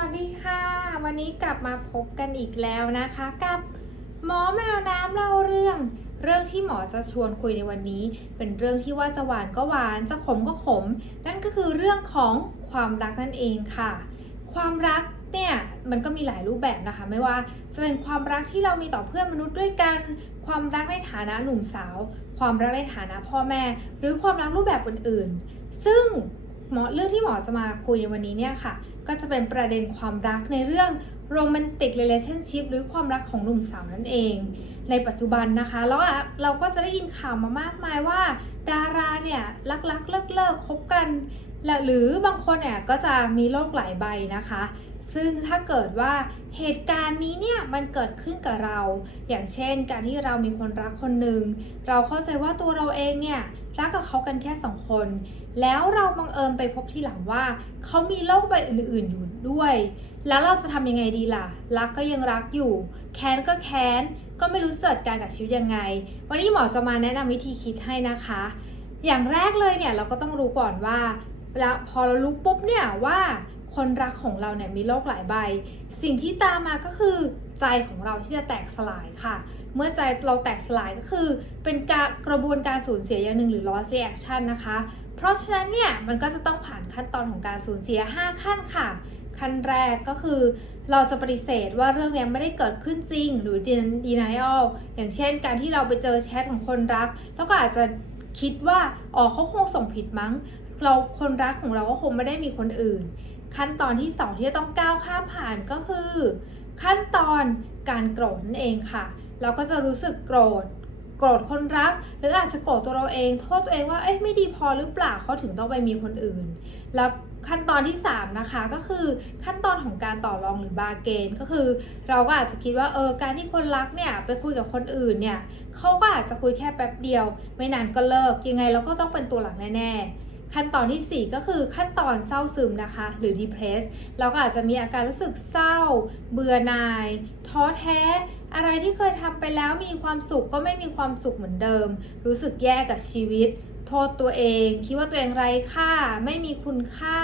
วัสดีค่ะ วันนี้กลับมาพบกันอีกแล้วนะคะ กับหมอแมวน้ำเล่าเรื่อง เรื่องที่หมอจะชวนคุยในวันนี้ เป็นเรื่องที่ว่าจะหวานก็หวานจะขมก็ขม นั่นก็คือเรื่องของความรักนั่นเองค่ะ ความรักเนี่ยมันก็มีหลายรูปแบบนะคะ ไม่ว่าจะเป็นความรักที่เรามีต่อเพื่อนมนุษย์ด้วยกัน ความรักในฐานะหนุ่มสาว ความรักในฐานะพ่อแม่ หรือความรักรูปแบบอื่นๆ ซึ่ง หมอเรื่องที่หมอจะมาคุยในวันนี้เนี่ยค่ะ ก็จะเป็นประเด็นความรักในเรื่องโรแมนติกเรล t ชั่นชิพหรือความรักของหนุ่มสาวนั่นเอง ในปัจจุบันนะคะแล้วเราก็จะได้ยินข่าวมามากมายว่า ดาราเนี่ยรักรักเลิกเลิกคบกันแล้วหรือบางคนเนี่ยก็จะมีโรคหลายใบนะคะ ซึ่งถ้าเกิดว่าเหตุการณ์นี้เนี่ยมันเกิดขึ้นกับเรา อย่างเช่น การที่เรามีคนรักคนหนึ่งเราเข้าใจว่าตัวเราเองเนี่ยรักกับเขากันแค่สองคน แล้วเราบังเอิญไปพบที่หลังว่า เขามีโรคใบอื่น ๆ อยู่ด้วย แล้วเราจะทำยังไงดีล่ะ รักก็ยังรักอยู่ แค้นก็แค้น ก็ไม่รู้จัดการกับชีวิตยังไง วันนี้หมอจะมาแนะนำวิธีคิดให้นะคะ อย่างแรกเลยเนี่ยเราก็ต้องรู้ก่อนว่าแล้วพอเรารู้ปุ๊บเนี่ยว่า คนรักของเราเนี่ยมีโรคหลายใบ สิ่งที่ตามมาก็คือใจของเราที่จะแตกสลายค่ะ เมื่อใจเราแตกสลายก็คือ เป็นการกระบวนการสูญเสียอย่างหนึ่งหรือ loss reaction นะคะ เพราะฉะนั้นเนี่ยมันก็จะต้องผ่านขั้นตอนของการสูญเสีย 5 ขั้นค่ะ ขั้นแรกก็คือ เราจะปฏิเสธว่าเรื่องนี้ไม่ได้เกิดขึ้นจริง หรือ denial อย่างเช่น การที่เราไปเจอแชทของคนรัก แล้วก็อาจจะคิดว่าอ๋อเขาคงส่งผิดมั้ง เราคนรักของเราก็คงไม่ได้มีคนอื่น ขั้นตอนที่สองที่จะต้องก้าวข้ามผ่านก็คือ ขั้นตอนการโกรธนั่นเองค่ะ เราก็จะรู้สึกโกรธโกรธคนรัก หรืออาจจะโกรธตัวเราเองโทษตัวเองว่าเอ๊ะไม่ดีพอหรือเปล่าเขาถึงต้องไปมีคนอื่น แล้วขั้นตอนที่ 3 นะคะก็คือขั้นตอนของการต่อรองหรือบาร์เกนก็คือ เราก็อาจจะคิดว่าเออการที่คนรักเนี่ยไปคุยกับคนอื่นเนี่ยเขาก็อาจจะคุยแค่แป๊บเดียว ไม่นานก็เลิกยังไงเราก็ต้องเป็นตัวหลักแน่ๆ ขั้นตอนทีสี่ 4 ก็คือขั้นตอนเศร้าซึมนะคะ หรือ depress เราก็อาจจะมีอาการรู้สึกเศร้า เบื่อหน่าย ท้อแท้ อะไรที่เคยทำไปแล้วมีความสุขก็ไม่มีความสุขเหมือนเดิม รู้สึกแย่กับชีวิต โทษตัวเอง คิดว่าตัวเองไร้ค่า ไม่มีคุณค่า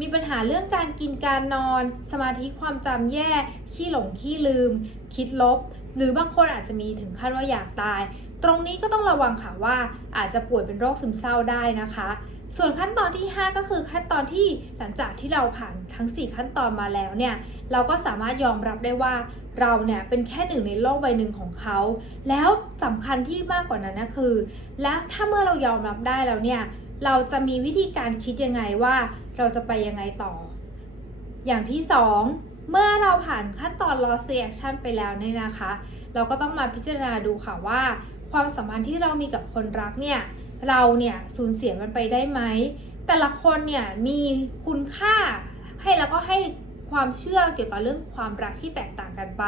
มีปัญหาเรื่องการกินการนอน สมาธิความจำแย่ ขี้หลงขี้ลืม คิดลบ หรือบางคนอาจจะมีถึงขั้นว่าอยากตาย ตรงนี้ก็ต้องระวังค่ะว่าอาจจะป่วยเป็นโรคซึมเศร้าได้นะคะ ส่วนขั้นตอนที่ 5 ก็คือขั้นตอนที่หลังจากที่เราผ่านทั้ง 4 ขั้นตอนมาแล้วเนี่ยเราก็สามารถยอมรับได้ว่าเราเนี่ยเป็นแค่หนึ่งในโลกใบหนึ่งของเขา แล้วสำคัญที่มากกว่านั้นนะคือ และถ้าเมื่อเรายอมรับได้แล้วเนี่ยเราจะมีวิธีการคิดยังไงว่าเราจะไปยังไงต่อ อย่างที่ 2 เมื่อเราผ่านขั้นตอน loss reaction ไปแล้วเนี่ยนะคะ เราก็ต้องมาพิจารณาดูค่ะว่า ความสัมพันธ์ที่เรามีกับคนรักเนี่ย เราเนี่ยสูญเสียมันไปได้ไหม แต่ละคนเนี่ยมีคุณค่าให้แล้วก็ให้ความเชื่อเกี่ยวกับเรื่องความรักที่แตกต่างกันไป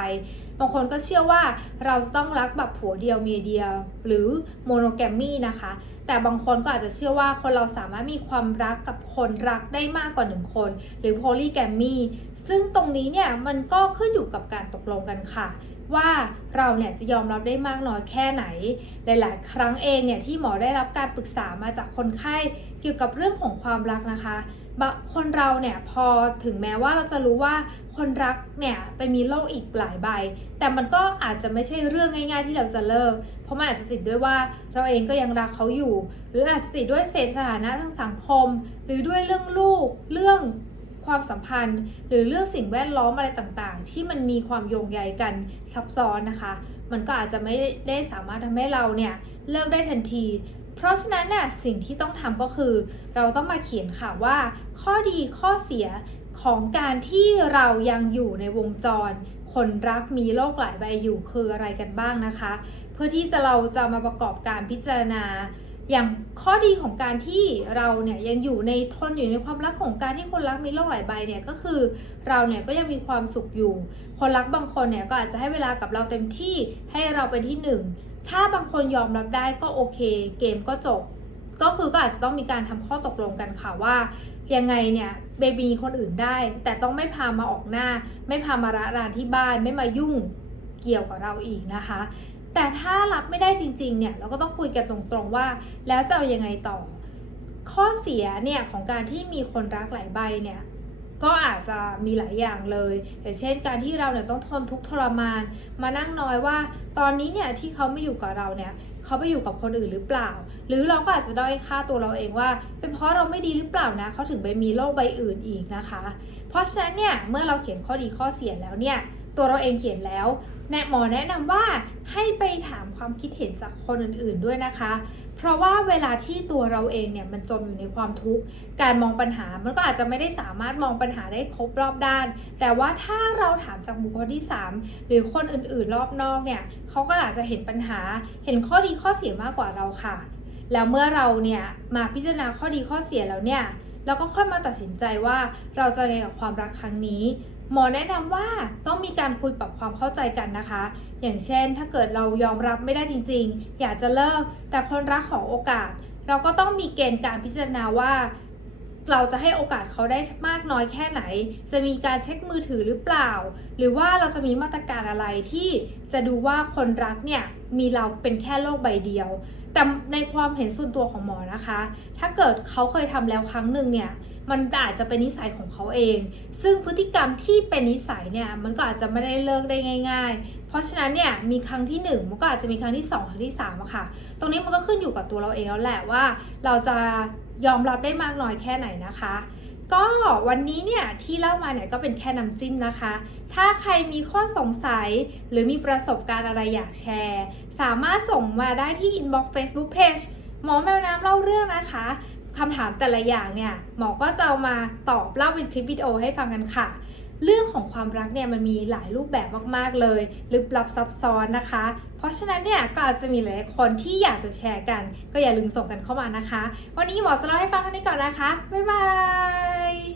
บางคนก็เชื่อว่าเราจะต้องรักแบบผัวเดียวเมียเดียว หรือโมโนแกรมีนะคะ แต่บางคนก็อาจจะเชื่อว่าคนเราสามารถมีความรักกับคนรักได้มากกว่าหนึ่งคน หรือโพลีแกรมมี่ ซึ่งตรงนี้เนี่ยมันก็ขึ้นอยู่กับการตกลงกันค่ะ ว่าเราเนี่ยจะยอมรับได้มากน้อยแค่ไหน หลาย ๆ ครั้งเองเนี่ยที่หมอได้รับการปรึกษามาจากคนไข้เกี่ยวกับเรื่องของความรักนะคะคนเราเนี่ยพอถึงแม้ว่าเราจะรู้ว่าคนรักเนี่ยไปมีโรคอีกหลายใบ แต่มันก็อาจจะไม่ใช่เรื่องง่าย ๆ ที่เราจะเลิก เพราะมันอาจจะติดด้วยว่าเราเองก็ยังรักเขาอยู่ หรืออาจจะติดด้วยเศษสถานะทางสังคม หรือด้วยเรื่องลูกเรื่อง ความสัมพันธ์ หรือเรื่องสิ่งแวดล้อมอะไรต่างๆ ที่มันมีความโยงใยกันซับซ้อนนะคะ มันก็อาจจะไม่ได้สามารถทำให้เราเนี่ยเลิกได้ทันที เพราะฉะนั้นเนี่ยสิ่งที่ต้องทำก็คือ เราต้องมาเขียนค่ะว่า ข้อดีข้อเสียของการที่เรายังอยู่ในวงจร คนรักมีโรคหลายใบอยู่คืออะไรกันบ้างนะคะ เพื่อที่จะเราจะมาประกอบการพิจารณา อย่างข้อดีของการที่เราเนี่ยยังอยู่ในทนอยู่ในความรักของการที่คนรักมีโรคหลายใบเนี่ยก็คือเราเนี่ยก็ยังมีความสุขอยู่ คนรักบางคนเนี่ยก็อาจจะให้เวลากับเราเต็มที่ให้เราเป็นที่หนึ่งถ้าบางคนยอมรับได้ก็โอเค เกมก็จบ ก็คือก็อาจจะต้องมีการทำข้อตกลงกันค่ะว่ายังไงเนี่ยเบบีคนอื่นได้ แต่ต้องไม่พามาออกหน้า ไม่พามาระรานที่บ้านไม่มายุ่งเกี่ยวกับเราอีกนะคะ แต่ถ้ารับไม่ได้จริงๆเนี่ยเราก็ต้องคุยกันตรงๆว่า แล้วจะเอายังไงต่อ ข้อเสียเนี่ยของการที่มีคนรักหลายใบเนี่ยก็อาจจะมีหลายอย่างเลยอย่างเช่นการที่เราเนี่ยต้องทนทุกข์ทรมาน มานั่งน้อยว่า ตอนนี้เนี่ยที่เขาไม่อยู่กับเราเนี่ยเขาไปอยู่กับคนอื่นหรือเปล่า หรือเราก็อาจจะด้อยค่าตัวเราเองว่า เป็นเพราะเราไม่ดีหรือเปล่านะเขาถึงไปมีโรคใบอื่นอีกนะคะ เพราะฉะนั้นเนี่ยเมื่อเราเขียนข้อดีข้อเสียแล้วเนี่ย ตัวเราเองเขียนแล้ว แนะหมอแนะนำว่าให้ไปถามความคิดเห็นจากคนอื่นๆด้วยนะคะ เพราะว่าเวลาที่ตัวเราเองเนี่ยมันจมอยู่ในความทุกข์ การมองปัญหามันก็อาจจะไม่ได้สามารถมองปัญหาได้ครบรอบด้าน แต่ว่าถ้าเราถามจากบุคคลที่ 3 หรือคนอื่นๆรอบนอกเนี่ยเขาก็อาจจะเห็นปัญหา เห็นข้อดีข้อเสียมากกว่าเราค่ะ แล้วเมื่อเราเนี่ยมาพิจารณาข้อดีข้อเสียแล้วเนี่ยเราก็ค่อยมาตัดสินใจว่าเราจะไงกับความรักครั้งนี้ หมอแนะนำว่าต้องมีการคุยปรับความเข้าใจกันนะคะ อย่างเช่น ถ้าเกิดเรายอมรับไม่ได้จริง ๆ อยากจะเลิก แต่คนรักขอโอกาส เราก็ต้องมีเกณฑ์การพิจารณาว่า เราจะให้โอกาสเขาได้มากน้อยแค่ไหน จะมีการเช็คมือถือหรือเปล่า หรือว่าเราจะมีมาตรการอะไรที่จะดูว่าคนรักเนี่ยมีเราเป็นแค่โลกใบเดียว แต่ในความเห็นส่วนตัวของหมอนะคะ ถ้าเกิดเขาเคยทำแล้วครั้งหนึ่งเนี่ยมันอาจจะเป็นนิสัยของเขาเอง ซึ่งพฤติกรรมที่เป็นนิสัยเนี่ยมันก็อาจจะไม่ได้เลิกได้ง่าย ๆ เพราะฉะนั้นเนี่ยมีครั้งที่ 1 มันก็อาจจะมีครั้งที่ 2 ครั้งที่3อะค่ะ ตรงนี้มันก็ขึ้นอยู่กับตัวเราเองแล้วแหละว่า เราจะยอมรับได้มากน้อยแค่ไหนนะคะ ก็วันนี้เนี่ยที่เล่ามาเนี่ยก็เป็นแค่น้ำจิ้มนะคะ ถ้าใครมีข้อสงสัยหรือมีประสบการณ์อะไรอยากแชร์ สามารถส่งมาได้ที่ inbox Facebook page หมอแมวน้ำเล่าเรื่องนะคะคำถามแต่ละอย่างเนี่ยหมอก็จะเอามาตอบเล่าเป็นคลิปวิดีโอให้ฟังกันค่ะ เรื่องของความรักเนี่ยมันมีหลายรูปแบบมากๆเลยลึกลับซับซ้อนนะคะ เพราะฉะนั้นเนี่ยก็อาจจะมีหลายคนที่อยากจะแชร์กัน ก็อย่าลืมส่งกันเข้ามานะคะ วันนี้หมอจะเล่าให้ฟังเท่านี้ก่อนนะคะบ๊ายบาย